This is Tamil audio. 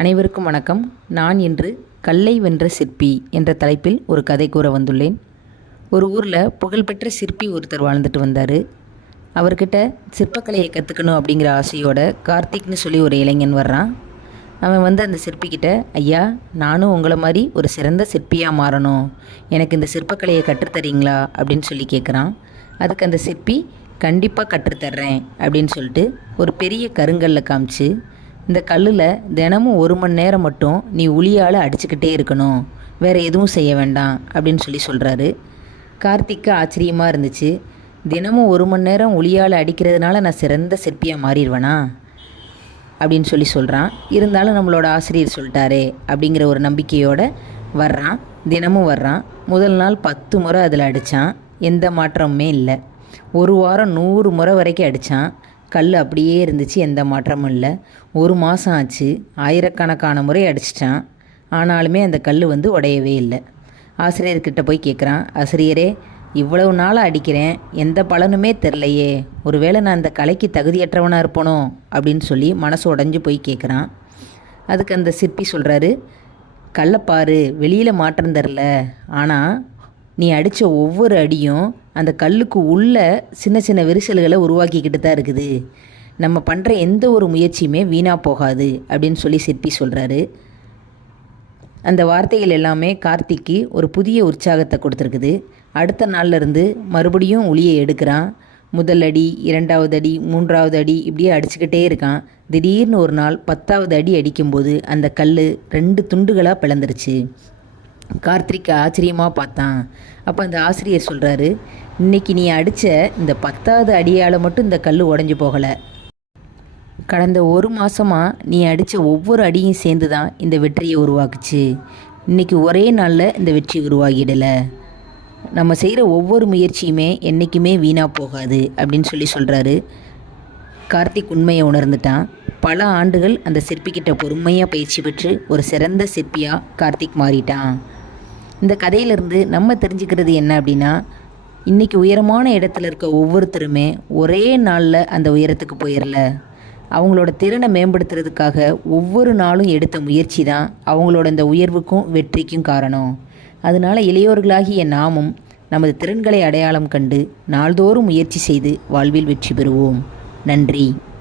அனைவருக்கும் வணக்கம். நான் இன்று கல்லை வென்ற சிற்பி என்ற தலைப்பில் ஒரு கதை கூற வந்துள்ளேன். ஒரு ஊரில் புகழ்பெற்ற சிற்பி ஒருத்தர் வாழ்ந்துட்டு வந்தார். அவர்கிட்ட சிற்பக்கலையை கற்றுக்கணும் அப்படிங்கிற ஆசையோட கார்த்திக்னு சொல்லி ஒரு இளைஞன் வர்றான். அவன் வந்து அந்த சிற்பிக்கிட்ட, ஐயா, நானும் உங்களை மாதிரி ஒரு சிறந்த சிற்பியாக மாறணும், எனக்கு இந்த சிற்பக்கலையை கற்றுத்தரீங்களா அப்படின்னு சொல்லி கேட்குறான். அதுக்கு அந்த சிற்பி, கண்டிப்பாக கற்றுத்தர்றேன் அப்படின்னு சொல்லிட்டு ஒரு பெரிய கருங்கல்லை காமிச்சு, இந்த கல்லில் தினமும் 1 மணி நேரம் மட்டும் நீ உளியால் அடிச்சுக்கிட்டே இருக்கணும், வேறு எதுவும் செய்ய வேண்டாம் அப்படின்னு சொல்லி சொல்கிறாரு. கார்த்திக்கு ஆச்சரியமாக இருந்துச்சு. தினமும் 1 மணி நேரம் உளியால் அடிக்கிறதுனால நான் சிறந்த சிற்பியாக மாறிடுவேனா அப்படின்னு சொல்லி சொல்கிறான். இருந்தாலும் நம்மளோட ஆசிரியர் சொல்லிட்டாரே அப்படிங்கிற ஒரு நம்பிக்கையோடு வர்றான். தினமும் வர்றான். முதல் நாள் 10 முறை அதில் அடித்தான். எந்த மாற்றமுமே இல்லை. ஒரு வாரம் 100 முறை வரைக்கும் அடித்தான். கல் அப்படியே இருந்துச்சு, எந்த மாற்றமும் இல்லை. 1 மாதம் ஆச்சு. ஆயிரக்கணக்கான முறை அடிச்சிட்டான். ஆனாலுமே அந்த கல் வந்து உடையவே இல்லை. ஆசிரியர்கிட்ட போய் கேட்குறான், ஆசிரியரே, இவ்வளவு நாளாக அடிக்கிறேன், எந்த பலனுமே தெரிலையே, ஒருவேளை நான் அந்த கலைக்கு தகுதியற்றவனாக இருப்பனோ அப்படின்னு சொல்லி மனசு உடஞ்சி போய் கேட்குறான். அதுக்கு அந்த சிற்பி சொல்கிறாரு, கல்லைப்பாரு, வெளியில் மாற்றம் தரல, ஆனால் நீ அடித்த ஒவ்வொரு அடியும் அந்த கல்லுக்கு உள்ள சின்ன சின்ன விரிசல்களை உருவாக்கிக்கிட்டு தான் இருக்குது. நம்ம பண்ணுற எந்த ஒரு முயற்சியுமே வீணாக போகாது அப்படின்னு சொல்லி சிற்பி சொல்கிறாரு. அந்த வார்த்தைகள் எல்லாமே கார்த்திக்கு ஒரு புதிய உற்சாகத்தை கொடுத்துருக்குது. அடுத்த நாள்லேருந்து மறுபடியும் உளியை எடுக்கிறான். முதல் அடி, 2வது அடி, 3வது அடி, இப்படியே அடிச்சுக்கிட்டே இருக்கான். திடீர்னு ஒரு நாள் 10வது அடி அடிக்கும்போது அந்த கல் 2 துண்டுகளாக பிளந்துருச்சு. கார்த்திக் ஆச்சரியமாக பார்த்தான். அப்போ அந்த ஆசிரியர் சொல்கிறாரு, இன்றைக்கி நீ அடித்த இந்த 10வது அடியால் மட்டும் இந்த கல் உடஞ்சி போகலை. கடந்த 1 மாதமாக நீ அடித்த ஒவ்வொரு அடியும் சேர்ந்து தான் இந்த வெற்றியை உருவாக்குச்சு. இன்றைக்கி ஒரே நாளில் இந்த வெற்றி உருவாகிடலை. நம்ம செய்கிற ஒவ்வொரு முயற்சியுமே என்றைக்குமே வீணாக போகாது அப்படின்னு சொல்லி சொல்கிறாரு. கார்த்திக் உண்மையை உணர்ந்துட்டான். பல ஆண்டுகள் அந்த சிற்பிக்கிட்ட பொறுமையாக பயிற்சி பெற்று ஒரு சிறந்த சிற்பியாக கார்த்திக் மாறிட்டான். இந்த கதையிலேருந்து நம்ம தெரிஞ்சுக்கிறது என்ன அப்படின்னா, இன்றைக்கி உயரமான இடத்துல இருக்க ஒவ்வொருத்தருமே ஒரே நாளில் அந்த உயரத்துக்கு போயிடல. அவங்களோட திறனை மேம்படுத்துறதுக்காக ஒவ்வொரு நாளும் எடுத்த முயற்சி தான் அவங்களோட இந்த உயர்வுக்கும் வெற்றிக்கும் காரணம். அதனால் இளையோர்களாகிய நாமும் நமது திறன்களை அடையாளம் கண்டு நாள்தோறும் முயற்சி செய்து வாழ்வில் வெற்றி பெறுவோம். நன்றி.